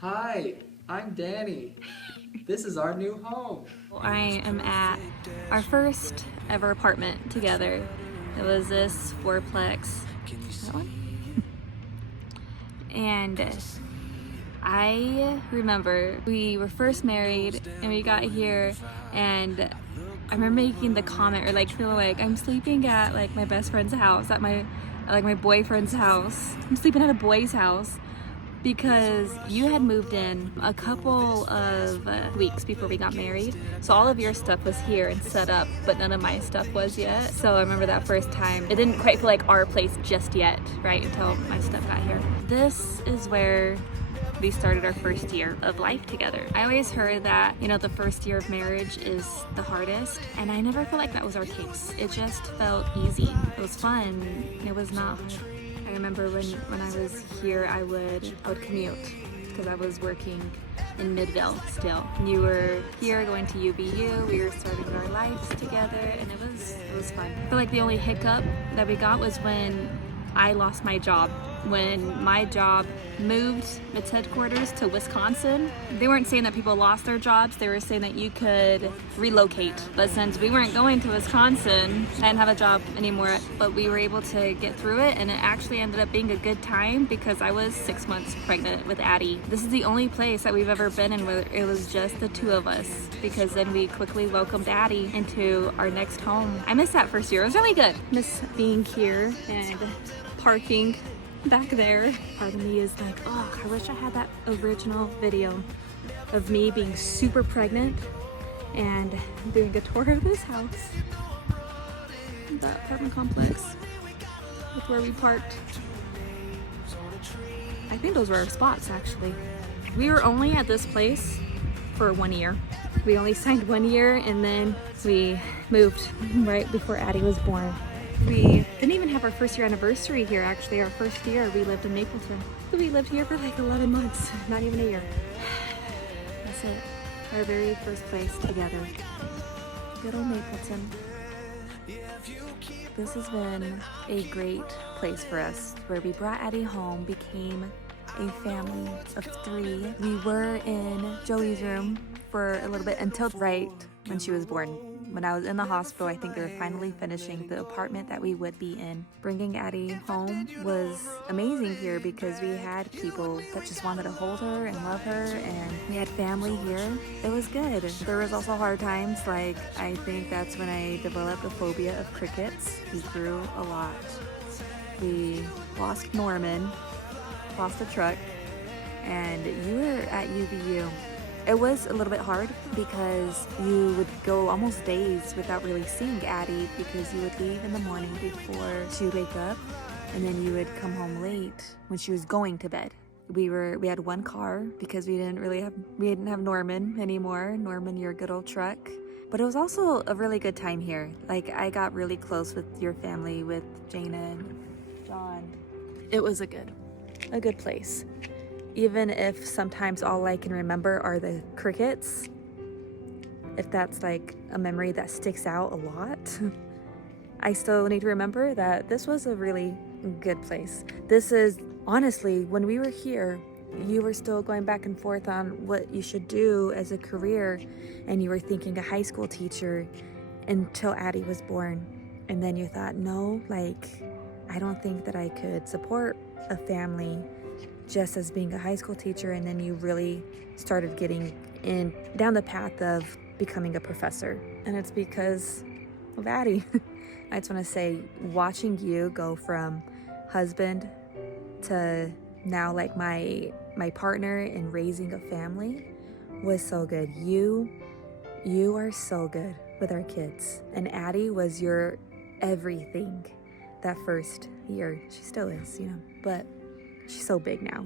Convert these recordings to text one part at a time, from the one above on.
Hi, I'm Danny. This is our new home. I am at our first ever apartment together. It was this fourplex. That one? And I remember we were first married and we got here, and I remember making the comment or like feeling like I'm sleeping at like my best friend's house, at my boyfriend's house. I'm sleeping at a boy's house because you had moved in a couple of weeks before we got married. So all of your stuff was here and set up, but none of my stuff was yet. So I remember that first time. It didn't quite feel like our place just yet, right, until my stuff got here. This is where we started our first year of life together. I always heard that, you know, the first year of marriage is the hardest, and I never felt like that was our case. It just felt easy. It was fun. It was not hard. I remember when I was here, I would commute because I was working in Midville still. You were here going to UVU, we were starting our lives together, and it was fun. I feel like the only hiccup that we got was when I lost my job. When my job moved its headquarters to Wisconsin, they weren't saying that people lost their jobs, they were saying that you could relocate. But since we weren't going to Wisconsin, I didn't have a job anymore, but we were able to get through it, and it actually ended up being a good time because I was 6 months pregnant with Addie. This is the only place that we've ever been in where it was just the two of us, because then we quickly welcomed Addie into our next home. I miss that first year. It was really good. Miss being here and parking back there. Part of me is like, oh, I wish I had that original video of me being super pregnant and doing a tour of this house, the apartment complex with where we parked. I think those were our spots, actually. We were only at this place for 1 year. We only signed 1 year, and then we moved right before Addie was born. We didn't even have our first year anniversary here, actually. Our first year, we lived in Mapleton. We lived here for like 11 months, not even a year. That's it. Our very first place together. Good old Mapleton. This has been a great place for us, where we brought Addie home, became a family of 3. We were in Joey's room for a little bit until right when she was born. When I was in the hospital, I think they were finally finishing the apartment that we would be in. Bringing Addie home was amazing here because we had people that just wanted to hold her and love her, and we had family here. It was good. There was also hard times, like I think that's when I developed a phobia of crickets. He grew a lot. We lost Norman, lost a truck, and you were at UVU. It was a little bit hard because you would go almost days without really seeing Addie because you would leave in the morning before she would wake up, and then you would come home late when she was going to bed. We had 1 car because we didn't have Norman anymore. Norman, your good old truck. But it was also a really good time here. Like, I got really close with your family, with Jana and John. It was a good place. Even if sometimes all I can remember are the crickets, if that's like a memory that sticks out a lot, I still need to remember that this was a really good place. This is, honestly, when we were here, you were still going back and forth on what you should do as a career, and you were thinking a high school teacher until Addie was born. And then you thought, no, like, I don't think that I could support a family just as being a high school teacher, and then you really started getting down the path of becoming a professor. And it's because of Addie. I just want to say, watching you go from husband to now like my partner in raising a family was so good. You are so good with our kids, and Addie was your everything that first year. She still is, you know, but she's so big now.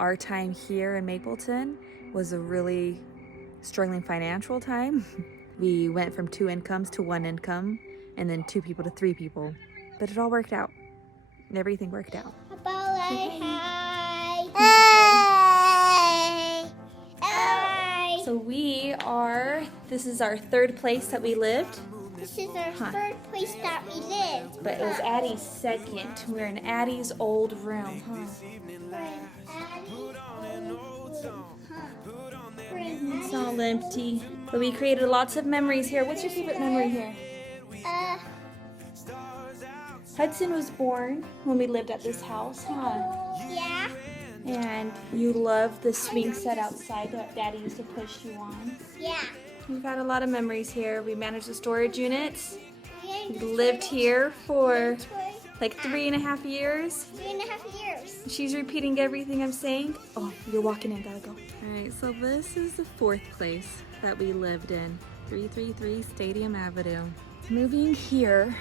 Our time here in Mapleton was a really struggling financial time. We went from 2 incomes to 1 income, and then 2 people to 3 people. But it all worked out. Everything worked out. Hi. So this is our 3rd place that we lived. This is our 3rd place that we lived. But it was Addie's 2nd. We're in Addie's old room, huh? We're in Addie's old room. empty. But we created lots of memories here. What's your favorite memory here? Hudson was born when we lived at this house, huh? Yeah. And you love the swing set outside that Daddy used to push you on. Yeah. We've got a lot of memories here. We managed the storage units. We lived here for like 3.5 years. 3.5 years. She's repeating everything I'm saying. Oh, you're walking in, gotta go. All right, so this is the 4th place that we lived in, 333 Stadium Avenue. Moving here,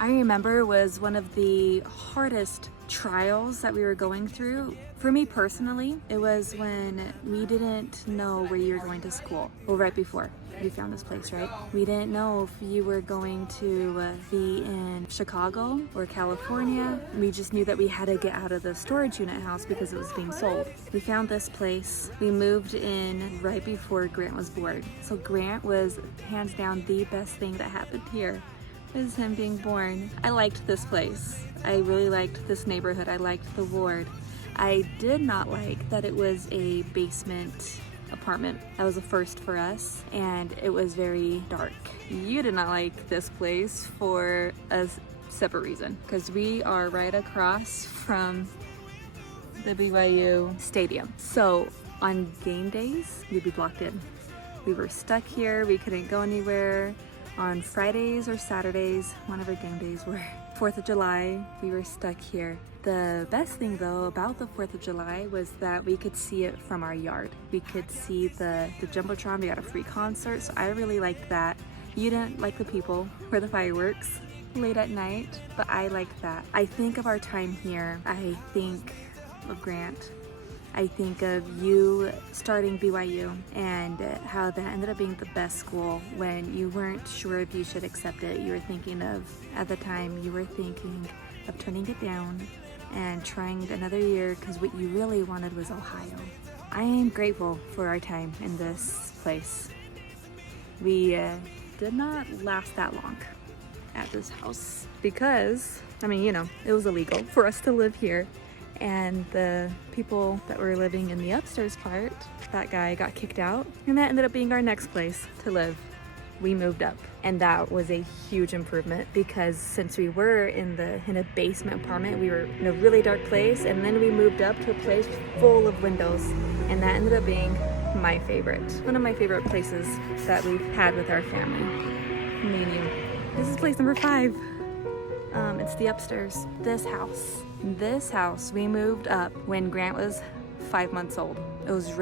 I remember, was one of the hardest trials that we were going through. For me personally, it was when we didn't know where you were going to school. Well, right before we found this place, right? We didn't know if you were going to be in Chicago or California. We just knew that we had to get out of the storage unit house because it was being sold. We found this place. We moved in right before Grant was born. So Grant was hands down the best thing that happened here. Was him being born. I liked this place. I really liked this neighborhood. I liked the ward. I did not like that it was a basement apartment. That was a first for us, and it was very dark. You did not like this place for a separate reason, because we are right across from the BYU stadium. So on game days, we'd be blocked in. We were stuck here. We couldn't go anywhere. On Fridays or Saturdays, whenever game days were, 4th of July, we were stuck here. The best thing though about the 4th of July was that we could see it from our yard. We could see the Jumbotron. We got a free concert, so I really liked that. You didn't like the people or the fireworks late at night, but I liked that. I think of our time here. I think of Grant. I think of you starting BYU and how that ended up being the best school when you weren't sure if you should accept it. You were thinking of, at the time, you were thinking of turning it down and trying another year because what you really wanted was Ohio. I am grateful for our time in this place. We did not last that long at this house because, I mean, you know, it was illegal for us to live here. And the people that were living in the upstairs part, that guy got kicked out, and that ended up being our next place to live. We moved up, and that was a huge improvement because since we were in a basement apartment, we were in a really dark place, and then we moved up to a place full of windows, and that ended up being my favorite. One of my favorite places that we've had with our family. Me and you. This is place number 5. It's the upstairs. This house, we moved up when Grant was 5 months old. It was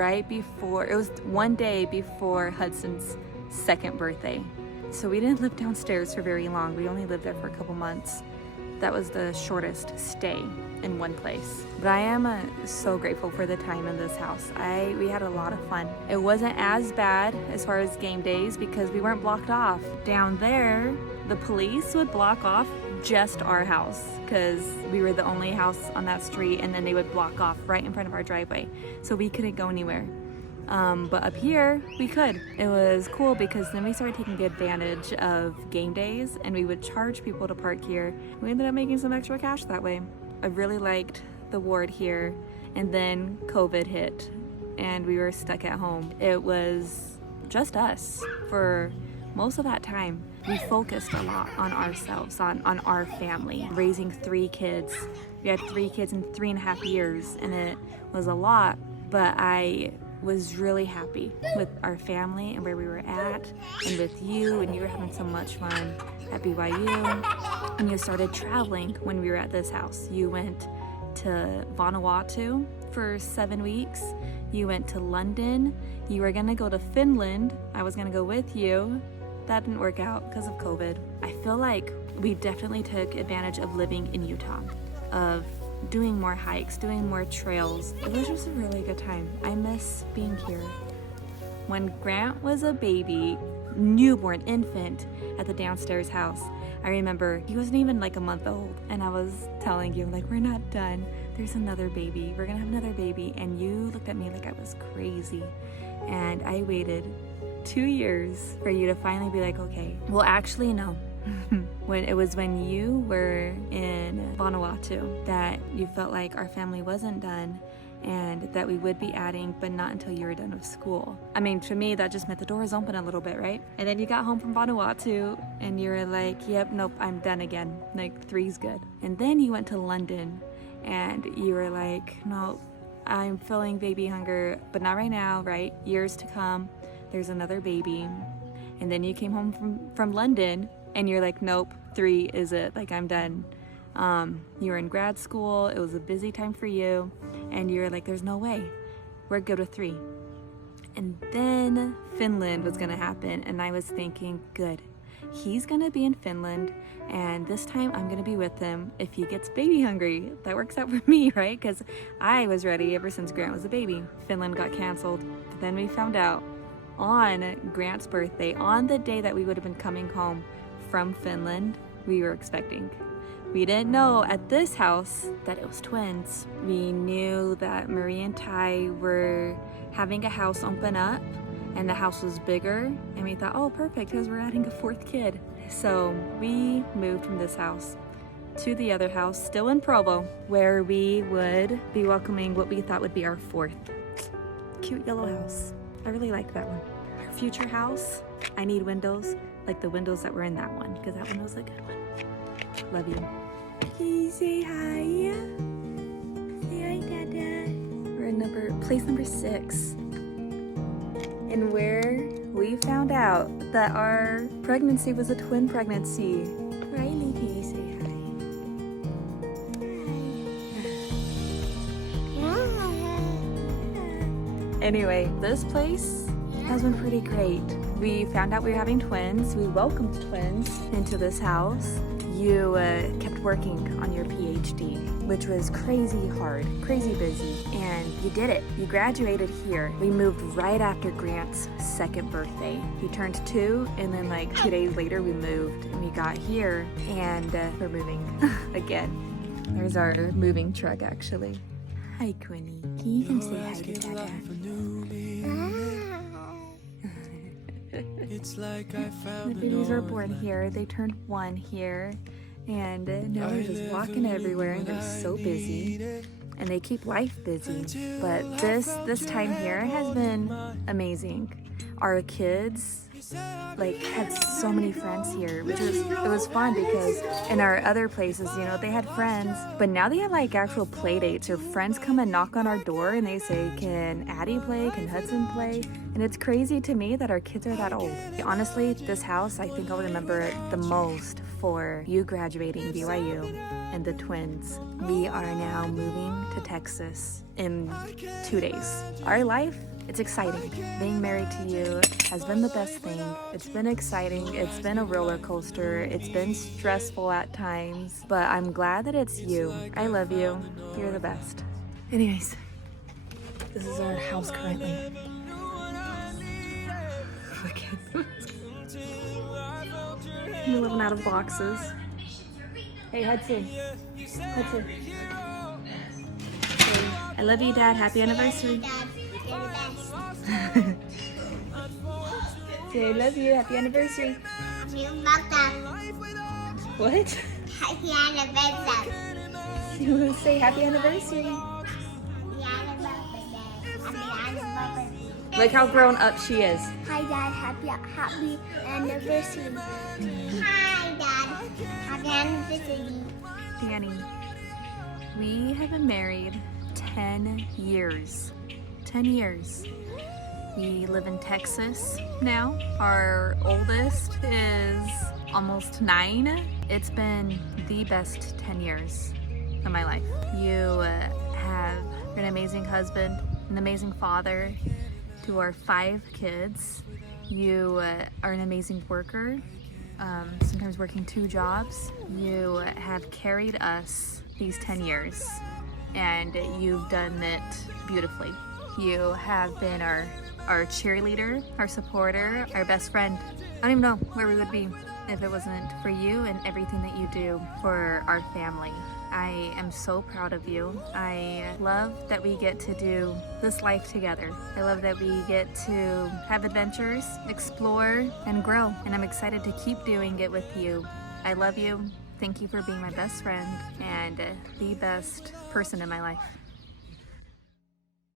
one day before Hudson's 2nd birthday. So we didn't live downstairs for very long. We only lived there for a couple months. That was the shortest stay in one place. But I am so grateful for the time in this house. We had a lot of fun. It wasn't as bad as far as game days because we weren't blocked off. Down there, the police would block off just our house because we were the only house on that street, and then they would block off right in front of our driveway. So we couldn't go anywhere. But up here, we could. It was cool because then we started taking advantage of game days and we would charge people to park here. We ended up making some extra cash that way. I really liked the ward here, and then COVID hit and we were stuck at home. It was just us for most of that time. We focused a lot on ourselves, on our family, raising 3 kids. We had 3 kids in 3.5 years, and it was a lot, but I was really happy with our family and where we were at, and with you, and you were having so much fun at BYU. And you started traveling when we were at this house. You went to Vanuatu for 7 weeks. You went to London. You were gonna go to Finland. I was gonna go with you. That didn't work out because of COVID. I feel like we definitely took advantage of living in Utah, of doing more hikes, doing more trails. It was just a really good time. I miss being here. When Grant was a baby, newborn infant at the downstairs house, I remember he wasn't even like a month old, and I was telling you, like, we're not done. There's another baby. We're gonna have another baby. And you looked at me like I was crazy. And I waited 2 years for you to finally be like, okay. Well, actually, no. when you were in Vanuatu that you felt like our family wasn't done, and that we would be adding, but not until you were done with school. I mean, to me, that just meant the doors open a little bit, right? And then you got home from Vanuatu and you were like, yep, nope, I'm done again. Like 3's good. And then you went to London and you were like, no, I'm feeling baby hunger, but not right now, right? Years to come, there's another baby. And then you came home from London and you're like, nope, 3 is it, like I'm done. You were in grad school, it was a busy time for you, and you were like, there's no way, we're good with 3. And then Finland was gonna happen, and I was thinking, good, he's gonna be in Finland, and this time I'm gonna be with him if he gets baby hungry. That works out for me, right? Because I was ready ever since Grant was a baby. Finland got canceled, but then we found out on Grant's birthday, on the day that we would have been coming home from Finland, we were expecting. We didn't know at this house that it was twins. We knew that Marie and Ty were having a house open up and the house was bigger, and we thought, oh, perfect, because we're adding a 4th kid. So we moved from this house to the other house, still in Provo, where we would be welcoming what we thought would be our 4th. Cute yellow house. I really like that one. Our future house, I need windows like the windows that were in that one, because that one was a good one. Love you. Can you say hi? Say hi, Dada. We're in place number 6. And where we found out that our pregnancy was a twin pregnancy. Riley, can you say hi? Anyway, this place has been pretty great. We found out we were having twins. We welcomed twins into this house. You kept working on your PhD, which was crazy hard, crazy busy, and you did it. You graduated here. We moved right after Grant's 2nd birthday. He turned 2, and then like 2 days later we moved, and we got here, and we're moving again. There's our moving truck, actually. Hi, Quinny. Can you come say hi to Dada? The babies were born here. They turned 1 here, and now they're just walking everywhere, and they're so busy, and they keep life busy. But this time here has been amazing. Our kids had so many friends here, which was fun, because in our other places, you know, they had friends, but now they have like actual play dates, or friends come and knock on our door and they say, can Addie play, can Hudson play? And it's crazy to me that our kids are that old. Honestly, this house, I think I'll remember it the most for you graduating BYU and the twins. We are now moving to Texas in 2 days. Our life, it's exciting. Being married to you has been the best thing. It's been exciting. It's been a roller coaster. It's been stressful at times, but I'm glad that it's you. I love you. You're the best. Anyways, this is our house currently. We're living out of boxes. Hey, Hudson. Hudson. Hey, I love you, Dad. Happy anniversary. Say I love you. Happy anniversary. What? Happy anniversary. You want to say happy anniversary? Look how grown up she is. Hi, Dad. Happy anniversary. Hi, Dad. Happy anniversary. Danny, we have been married 10 years. 10 years. We live in Texas now. Our oldest is almost 9. It's been the best 10 years of my life. You have an amazing husband, an amazing father to our 5 kids. You are an amazing worker, sometimes working 2 jobs. You have carried us these 10 years, and you've done it beautifully. You have been our cheerleader, our supporter, our best friend. I don't even know where we would be if it wasn't for you and everything that you do for our family. I am so proud of you. I love that we get to do this life together. I love that we get to have adventures, explore, and grow. And I'm excited to keep doing it with you. I love you. Thank you for being my best friend and the best person in my life.